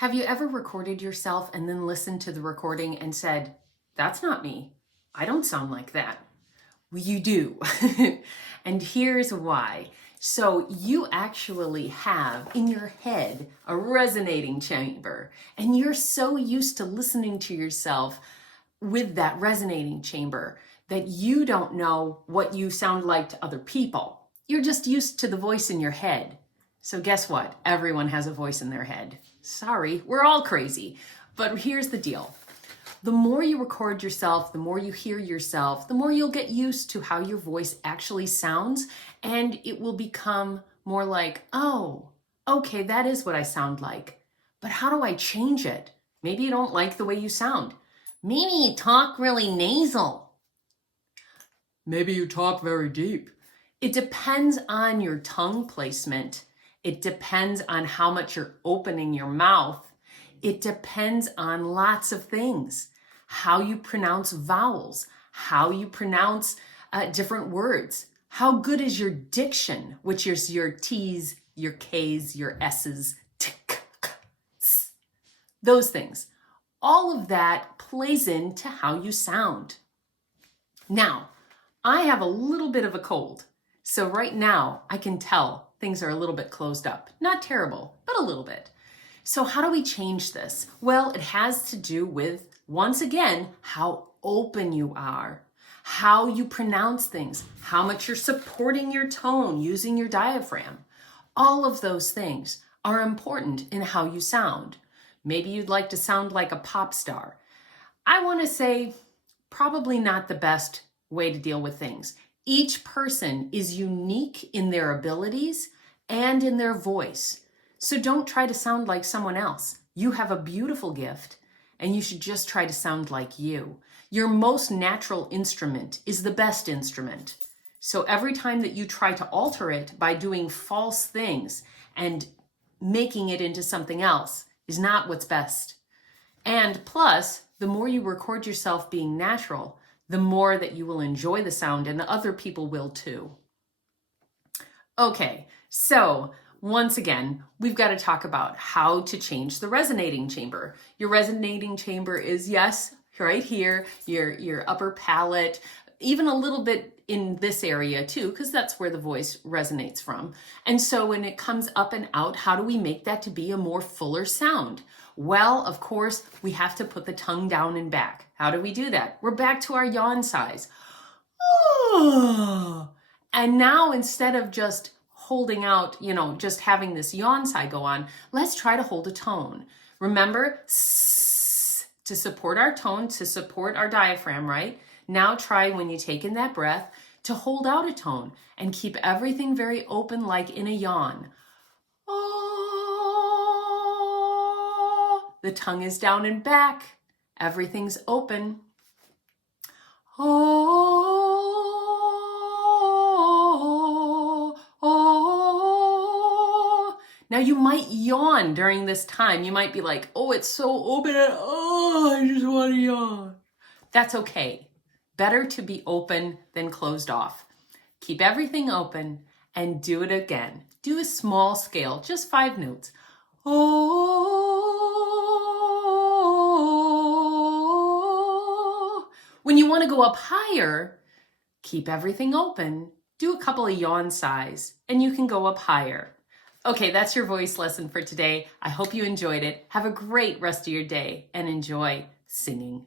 Have you ever recorded yourself and then listened to the recording and said, "That's not me. I don't sound like that"? Well, you do. And here's why. So you actually have in your head a resonating chamber, and you're so used to listening to yourself with that resonating chamber that you don't know what you sound like to other people. You're just used to the voice in your head. So guess what? Everyone has a voice in their head. Sorry, we're all crazy. But here's the deal. The more you record yourself, the more you hear yourself, the more you'll get used to how your voice actually sounds, and it will become more like, oh, okay, that is what I sound like. But how do I change it? Maybe you don't like the way you sound. Maybe you talk really nasal. Maybe you talk very deep. It depends on your tongue placement. It depends on how much you're opening your mouth. It depends on lots of things. How you pronounce vowels, how you pronounce different words. How good is your diction, which is your T's, your K's, your S's, those things. All of that plays into how you sound. Now, I have a little bit of a cold. So right now I can tell things are a little bit closed up. Not terrible, but a little bit. So how do we change this? Well, it has to do with, once again, how open you are, how you pronounce things, how much you're supporting your tone using your diaphragm. All of those things are important in how you sound. Maybe you'd like to sound like a pop star. I want to say probably not the best way to deal with things. Each person is unique in their abilities and in their voice. So don't try to sound like someone else. You have a beautiful gift, and you should just try to sound like you. Your most natural instrument is the best instrument. So every time that you try to alter it by doing false things and making it into something else is not what's best. And plus, the more you record yourself being natural, the more that you will enjoy the sound, and the other people will too. Okay, so once again, we've got to talk about how to change the resonating chamber. Your resonating chamber is, yes, right here, your upper palate, even a little bit in this area too, because that's where the voice resonates from. And so when it comes up and out, how do we make that to be a more fuller sound? Well, of course, we have to put the tongue down and back. How do we do that? We're back to our yawn size. And now instead of just holding out, just having this yawn sigh go on, let's try to hold a tone. Remember, to support our tone, to support our diaphragm, right? Now try, when you take in that breath, to hold out a tone and keep everything very open like in a yawn. The tongue is down and back. Everything's open. Now you might yawn during this time. You might be like, oh, it's so open. I just want to yawn. That's okay. Better to be open than closed off. Keep everything open and do it again. Do a small scale, just 5 notes. When you want to go up higher, keep everything open. Do a couple of yawn sighs and you can go up higher. Okay, that's your voice lesson for today. I hope you enjoyed it. Have a great rest of your day and enjoy singing.